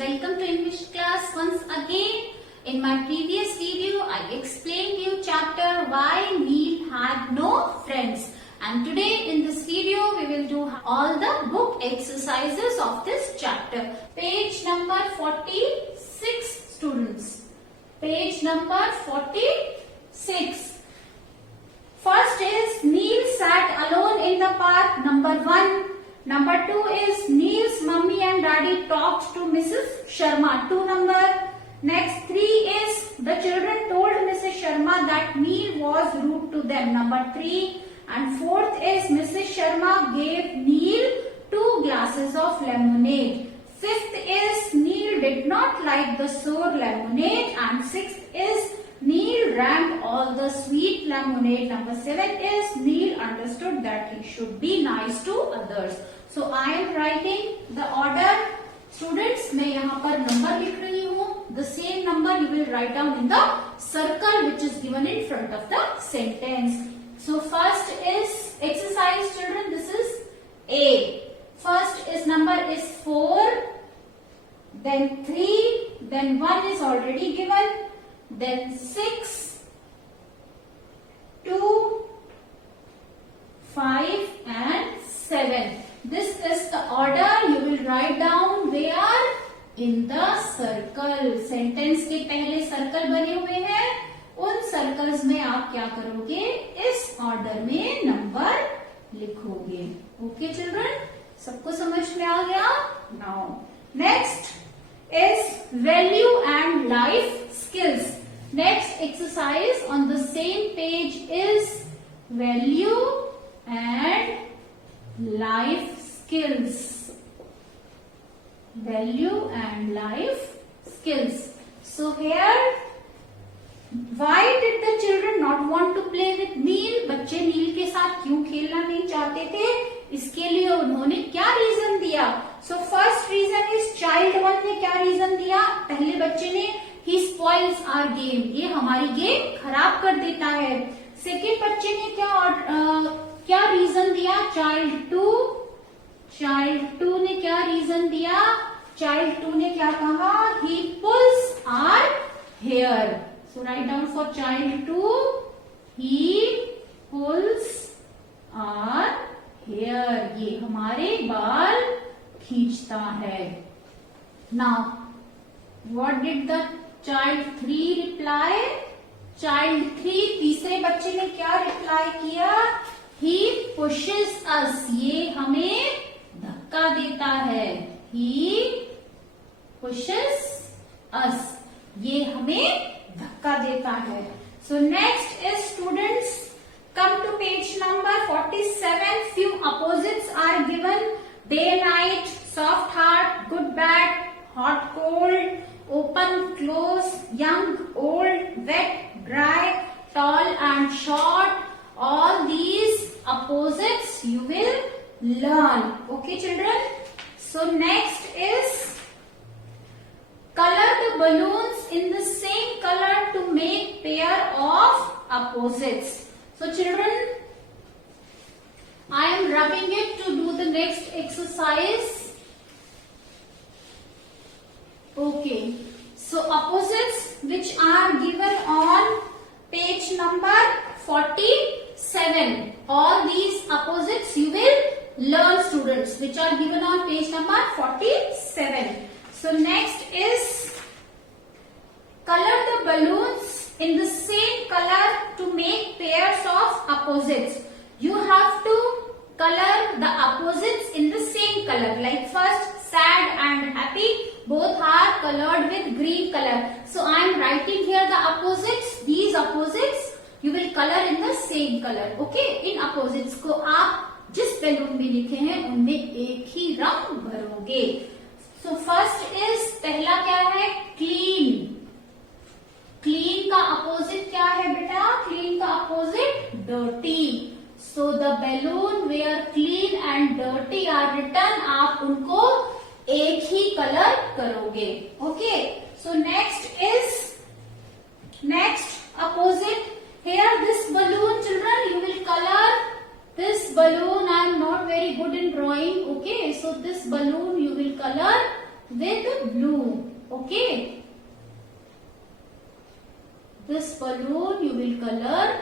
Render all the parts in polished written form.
welcome to English class once again. In my previous video, I explained you chapter Why Neil Had No Friends. And today in this video, we will do all the book exercises of this chapter. Page number 46, students. Page number 46. First is Neil sat alone in the park, number 1. Number 2 is Neil's mummy and daddy talked to Mrs. Sharma, 2 number. Next 3 is the children told Mrs. Sharma that Neil was rude to them, number 3. And 4th is Mrs. Sharma gave Neil 2 glasses of lemonade. 5th is Neil did not like the sour lemonade. And 6th is Neil drank all the sweet lemonade. Number 7 is Neil understood that he should be nice to others. So I am writing the order. Students, मैं यहाँ पर number लिख रही हूँ. The same number you will write down in the circle which is given in front of the sentence. So first is exercise, children. This is A. First is number is 4. Then 3. Then 1 is already given. Then 6, 2, 5 and 7. This is the order you will write down where in the circle. Sentence के पहले circle बने हुए हैं. उन circles में आप क्या करोगे? इस order में number लिखोगे. Okay children? सबको समझ में आ गया? Now next is value and life skills. Next exercise on the same page is value and life skills. Value and life skills. So here, why did the children not want to play with Neil? बच्चे नील के साथ क्यों खेलना नहीं चाहते थे? इसके लिए उन्होंने क्या रीजन दिया? So first reason is child 1 ने क्या रीजन दिया? पहले बच्चे ने He spoils our game. ये हमारी गेम खराब कर देता है. सेकेंड बच्चे ने क्या रीजन दिया? चाइल्ड टू ने क्या रीजन दिया? चाइल्ड 2 ने क्या कहा? He pulls our hair. So write down for child 2. He pulls our hair. ये हमारे बाल खींचता है. Now, what did the child 3 reply? Child 3 तीसरे बच्चे ने क्या रिप्लाई किया? He pushes us. ये हमें धक्का देता है. He pushes us. ये हमें धक्का देता है. So next is students, come to page number 47. Few opposites are given. Day, night, soft, hard, good, bad, hot, cold, open, close, young, old, wet, dry, tall and short. All these opposites you will learn. Okay children? So next is color the balloons in the same color to make pair of opposites. So children, I am rubbing it to do the next exercise. Okay. So opposites which are given on page number 47. All these opposites you will learn, students, which are given on page number 47. So next is color the balloons in the same color to make pairs of opposites. You have to color the opposites in the same color. Like first sad and happy, both are colored with green color. So I am writing here the opposites. These opposites you will color in the same color. Okay? In opposites को आप जिस balloon में लिखे हैं उनमें एक ही रंग भरोगे. So first is पहला क्या है? Clean. Clean का opposite क्या है बेटा? Clean का opposite dirty. So the balloon where clean and dirty are written, आप उनको एक ही कलर करोगे. Okay. So next opposite. Here this balloon, children, you will color this balloon. I am not very good in drawing. Okay. So this balloon you will color with blue. Okay. This balloon you will color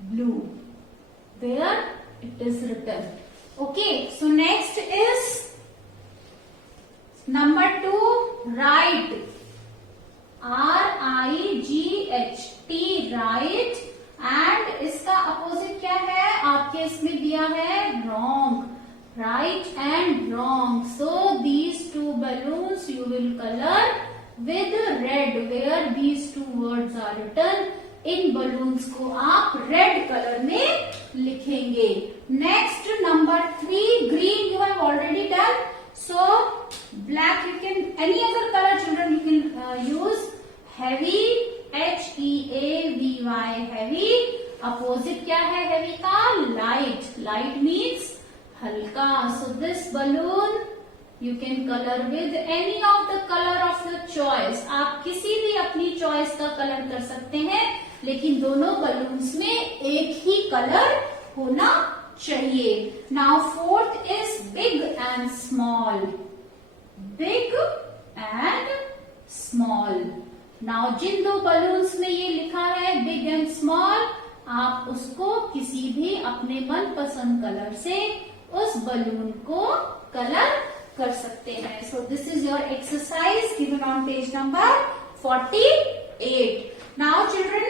blue where it is written. Okay. So next is number 2, right. R-I-G-H-T, right. And इसका opposite क्या है, आपके इसमें दिया है wrong. Right and wrong. So these two balloons you will color with red where these two words are written. In balloons को आप red color में लिखेंगे. Next number 3, green you have already done. So black you can, any other color children you can use. Heavy, H-E-A-V-Y, heavy. Opposite क्या है heavy का, light. Light means हल्का. So this balloon you can color with any of the color of your choice. आप किसी भी अपनी choice का colour कर सकते हैं, लेकिन दोनों balloons में एक ही कलर होना चाहिए. Now fourth is big and small. Big and small. Now जिन दो balloons में ये लिखा है big and small, आप उसको किसी भी अपने मनपसंद कलर से उस बलून को कलर कर सकते हैं. So this is your exercise given on page number 48. Now children,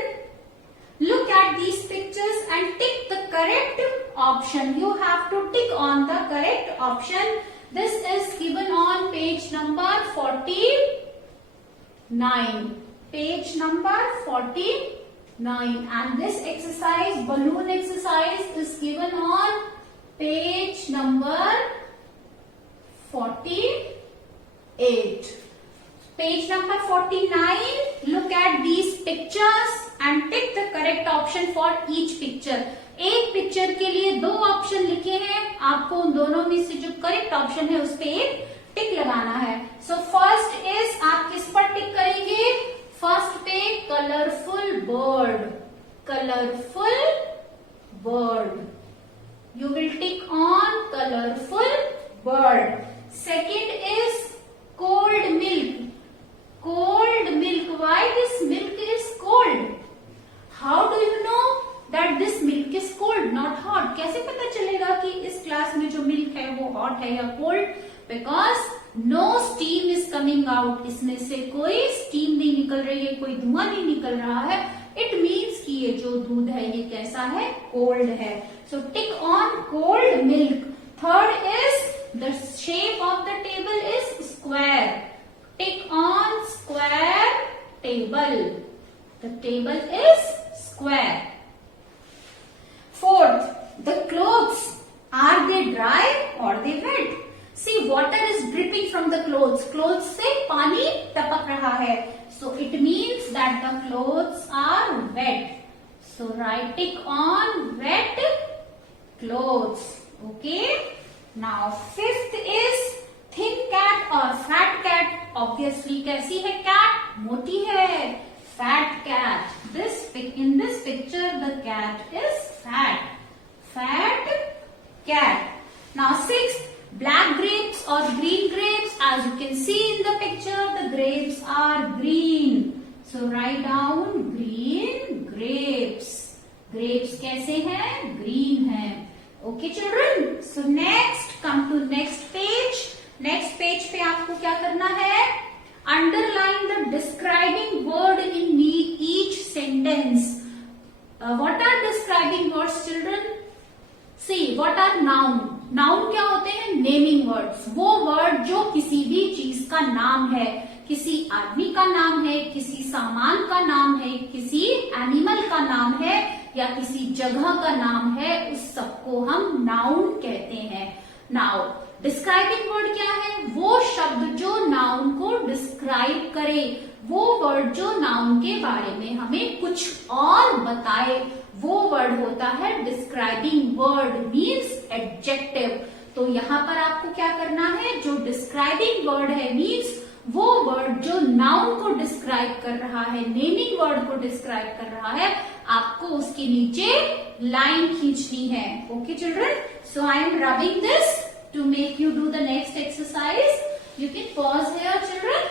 look at these pictures and tick the correct option. You have to tick on the correct option. This is given on page number 49. Page number 49. And this exercise, balloon exercise, is given on page number 48. Page number 49. Look at these pictures and tick the correct option for each picture. एक picture के लिए दो option लिखे हैं, आपको उन दोनों में से जो करेक्ट ऑप्शन है उस पे एक टिक लगाना है. सो फर्स्ट इज, आप किस पर टिक करेंगे? फर्स्ट पे colourful bird. Colourful bird. You will tick on colorful bird. Second is cold milk. Cold milk. Why this milk is cold? How do you know that this milk is cold, not hot? कैसे पता चलेगा कि इस class में जो milk है वो hot है या cold? Because no steam is coming out. इसमें से कोई स्टीम नहीं निकल रही है, कोई धुआं नहीं निकल रहा है. It means कि ये जो दूध है ये कैसा है? कोल्ड है. So tick on cold milk. Third is the shape of the table is square. Tick on square table. The table is square. Fourth, the clothes, are they dry or they wet? See, water is dripping from the clothes. Clothes से पानी टपक रहा है. So it means that the clothes are wet. So right tick on wet clothes. Okay. Now fifth is thin cat or fat cat. Obviously कैसी है cat? मोटी है. Fat cat. In this picture the cat is fat. Fat cat. Now sixth, black grapes or green grapes. As you can see in the picture, the grapes are green. So write down green grapes. Grapes कैसे हैं? Green हैं. Okay children. So next, come to next page. Next page पे आपको क्या करना है? Underline the describing word in each sentence. What are describing words children? See, what are noun? Noun क्या होते हैं? Naming words. वो word जो किसी भी चीज का नाम है, किसी आदमी का नाम है, किसी सामान का नाम है, किसी एनिमल का नाम है या किसी जगह का नाम है, उस सबको हम नाउन कहते हैं. नाउ डिस्क्राइबिंग वर्ड क्या है? वो शब्द जो नाउन को डिस्क्राइब करे, वो वर्ड जो नाउन के बारे में हमें कुछ और बताए, वो वर्ड होता है डिस्क्राइबिंग वर्ड. Means adjective. तो यहाँ पर आपको क्या करना है? जो डिस्क्राइबिंग वर्ड है मीन्स वो वर्ड जो नाउन को डिस्क्राइब कर रहा है, नेमिंग वर्ड को डिस्क्राइब कर रहा है, आपको उसके नीचे लाइन खींचनी है. Okay children. So I am rubbing this to make you do the next exercise. You can pause here, children,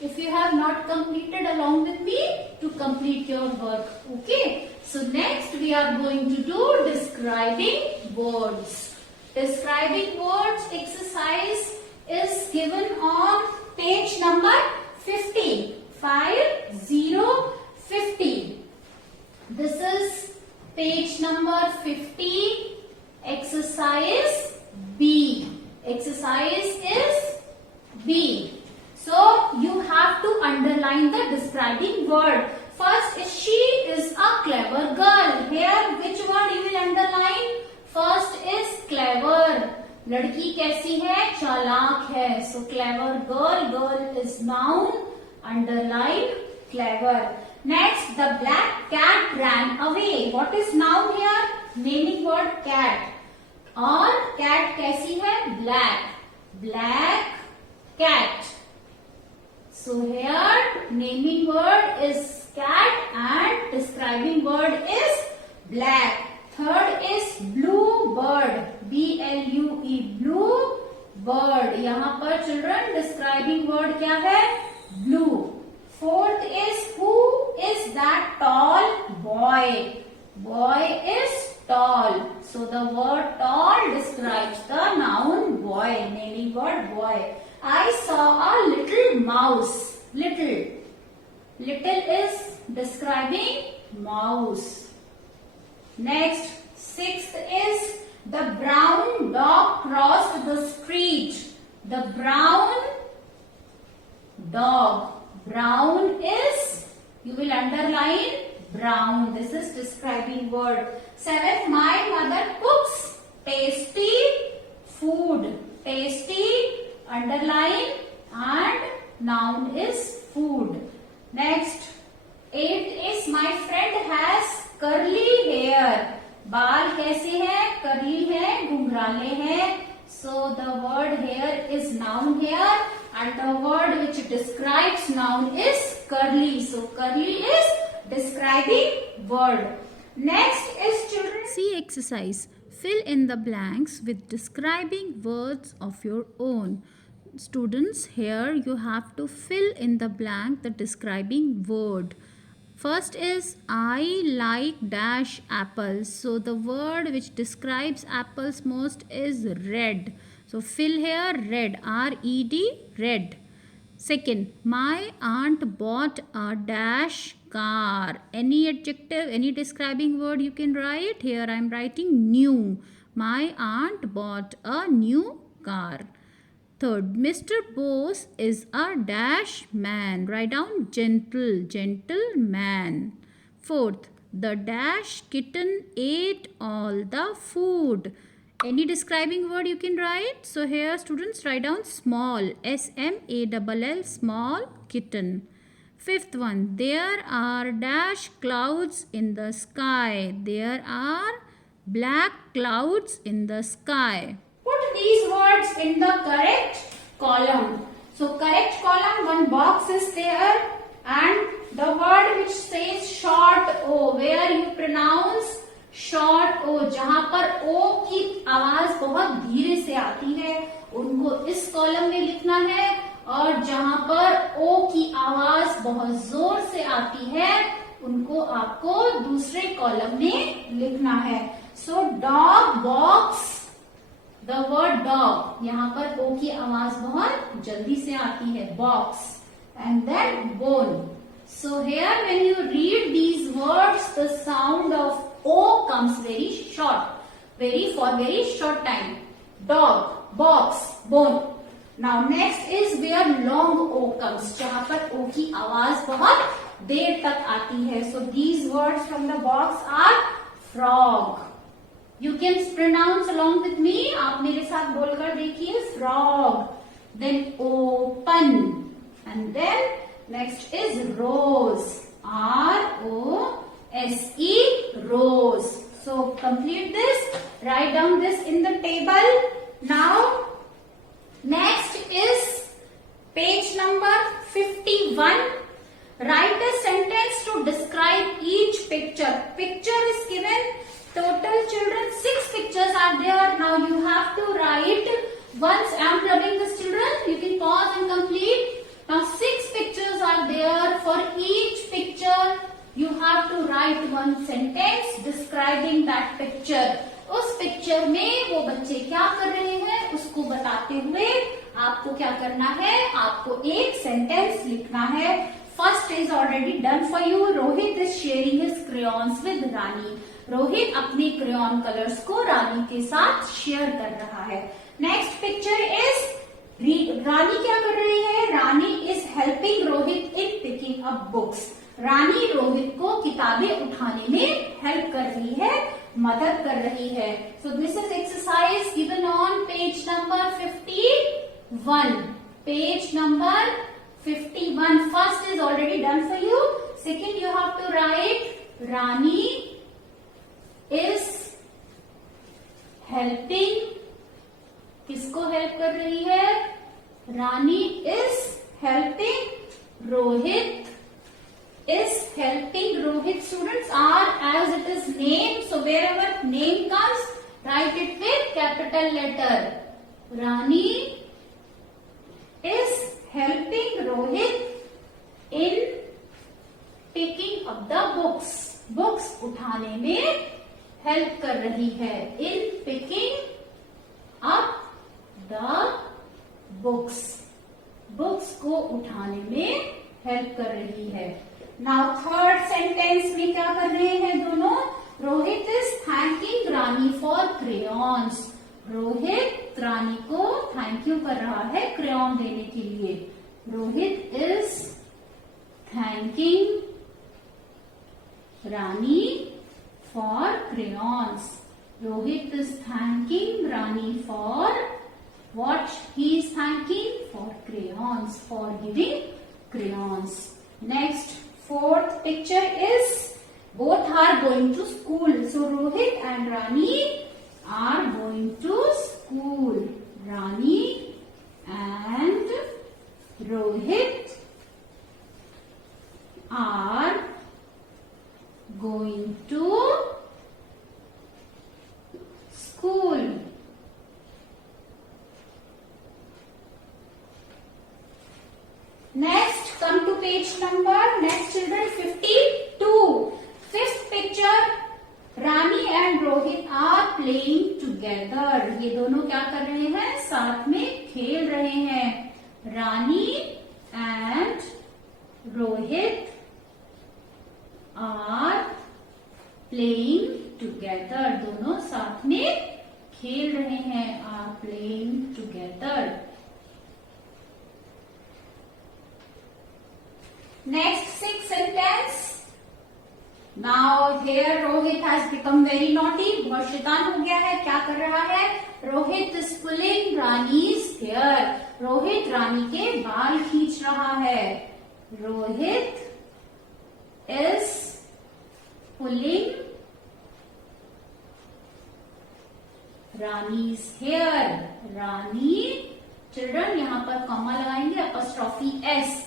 if you have not completed along with me to complete your work. Okay. So next we are going to do describing words. Describing words exercise is given on page number 50. 50. This is page number 50. Exercise B. Exercise is B. So you have to underline the describing word. First is she is a clever girl. Here which word you will underline? First is clever. लड़की कैसी है? चालाक है. So clever girl. Girl is noun. Underline clever. Next, the black cat ran away. What is noun here? Naming word cat. और cat कैसी है? Black. Black cat. So here naming word is cat and describing word is black. Third is blue bird. B-L-U-E. Blue bird. यहाँ पर children describing word क्या है? Blue. Fourth is who is that tall boy? Boy is tall. So the word tall describes the noun boy. Naming word boy. I saw a little mouse. Little. Little is describing mouse. Next, sixth is the brown dog crossed the street. The brown dog. Brown is, you will underline brown. This is describing word. Seventh, my mother cooks tasty food. Tasty, underline, and noun is food. Next, eighth is my friend has curly hair. बाल कैसे हैं? curly है, घुंघराले हैं. So the word here is noun here, and the word which describes noun is curly. So curly is describing word. Next is children. See exercise. Fill in the blanks with describing words of your own. Students, here you have to fill in the blank the describing word. First is I like dash apples. So the word which describes apples most is red. So fill here red. R-E-D, red. Second, my aunt bought a dash car. Any adjective, any describing word you can write. Here I am writing new. My aunt bought a new car. Third, Mr. Bose is a dash man. Write down gentle, gentleman. Fourth, the dash kitten ate all the food. Any describing word you can write. So here students write down small, S-M-A-L-L, small kitten. Fifth one, there are dash clouds in the sky. There are black clouds in the sky. Put these words in the correct column. So correct column, one box is there, and the word which says short O, where you pronounce short O, जहाँ पर O की आवाज बहुत धीरे से आती है, उनको इस कॉलम में लिखना है, और जहाँ पर O की आवाज बहुत जोर से आती है, उनको आपको दूसरे कॉलम में लिखना है. So dog box. The word dog, यहाँ पर O की आवाज बहुत जल्दी से आती है, box, and then bone. So here when you read these words, the sound of O comes very short, for very short time. Dog, box, bone. Now next is where long O comes, जहाँ पर O की आवाज बहुत देर तक आती है. So these words from the box are frog. You can pronounce along with me. आप मेरे साथ बोलकर देखिए. Frog. Then open. And then next is rose. R-O-S-E. Rose. So complete this. Write down this in the table. Now next is page number 51. Write a sentence to describe each picture. Picture is given. Total children 6 pictures are there. Now you have to write Once I am rubbing this, children, you can pause and complete. Now 6 pictures are there. For each picture you have to write one sentence describing that picture. उस picture में वो बच्चे क्या कर रहे हैं उसको बताते हुए आपको क्या करना है, आपको एक सेंटेंस लिखना है. First is already done for you. Rohit is sharing his crayons with Rani. Rohit अपने क्रेयॉन कलर्स को रानी के साथ शेयर कर रहा है. नेक्स्ट पिक्चर इज रानी क्या कर रही है, Rani is helping Rohit in picking up books. Rani Rohit को किताबें उठाने में हेल्प कर रही है, मदद कर रही है. So this is exercise given on page number 51. Page number 51. First is already done for you. Second you have to write Rani is helping. किसको हेल्प कर रही है, रानी is helping Rohit. Is helping Rohit. Students are as it is name, so wherever name comes write it with capital letter. Rani is helping Rohit in picking up the books. Books उठाने में help कर रही है. In picking up the books. Books को उठाने में help कर रही है. नाउ थर्ड सेंटेंस में क्या कर रहे हैं दोनों, Rohit is thanking Rani for crayons. Rohit Rani को थैंक यू कर रहा है क्रेयॉन देने के लिए. Rohit is thanking Rani for crayons. Rohit is thanking Rani for what he is thanking, for crayons, for giving crayons. Next, fourth picture is both are going to school. So Rohit and Rani are going to school. Rani and Rohit are going to school. Next, come to page number, next children, 52. Fifth picture, Rani and Rohit are playing together. ये दोनों क्या कर रहे हैं, साथ में खेल रहे हैं. Rani and Rohit are playing together. दोनों साथ में खेल रहे हैं, are playing together. Next, sixth sentence. Now here Rohit has become very naughty. बहुत शैतान हो गया है. क्या कर रहा है, Rohit is pulling Rani's hair. Rohit रानी के बाल खींच रहा है. Rohit is pulling Rani's hair. Rani, children यहाँ पर कॉमा लगाएंगे, अपॉस्ट्रोफी S.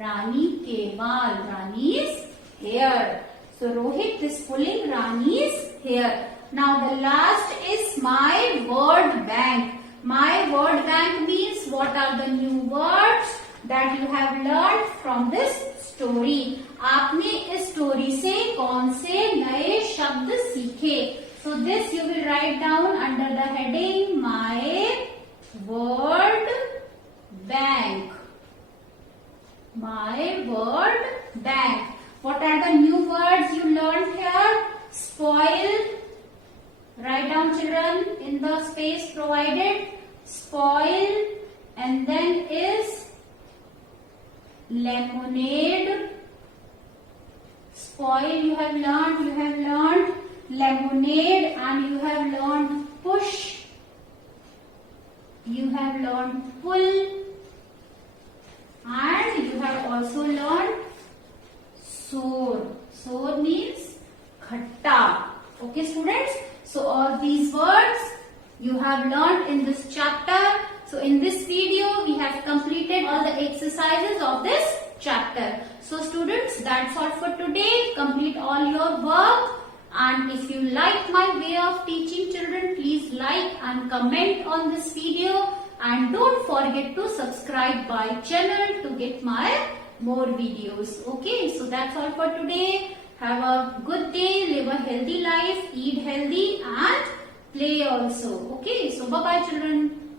रानी के बाल, Rani's hair. So Rohit is pulling Rani's hair. Now the last is my word bank. My word bank means what are the new words that you have learned from this story. आपने इस story से कौन से नए शब्द सीखे? So this you will write down under the heading my word bank. My word bank. What are the new words you learned here? Spoil. Write down, children, in the space provided. Spoil. And then is lemonade. Spoil you have learned lemonade, and you have learned push. You have learned pull. And you have also learned sour. Sour means khatta. Okay, students? So all these words you have learned in this chapter. So in this video we have completed all the exercises of this chapter. So students, that's all for today. Complete all your work And if you like my way of teaching children, please like and comment on this video. And don't forget to subscribe my channel to get my more videos. Okay, so that's all for today. Have a good day, live a healthy life, eat healthy and play also. Okay, so bye bye children.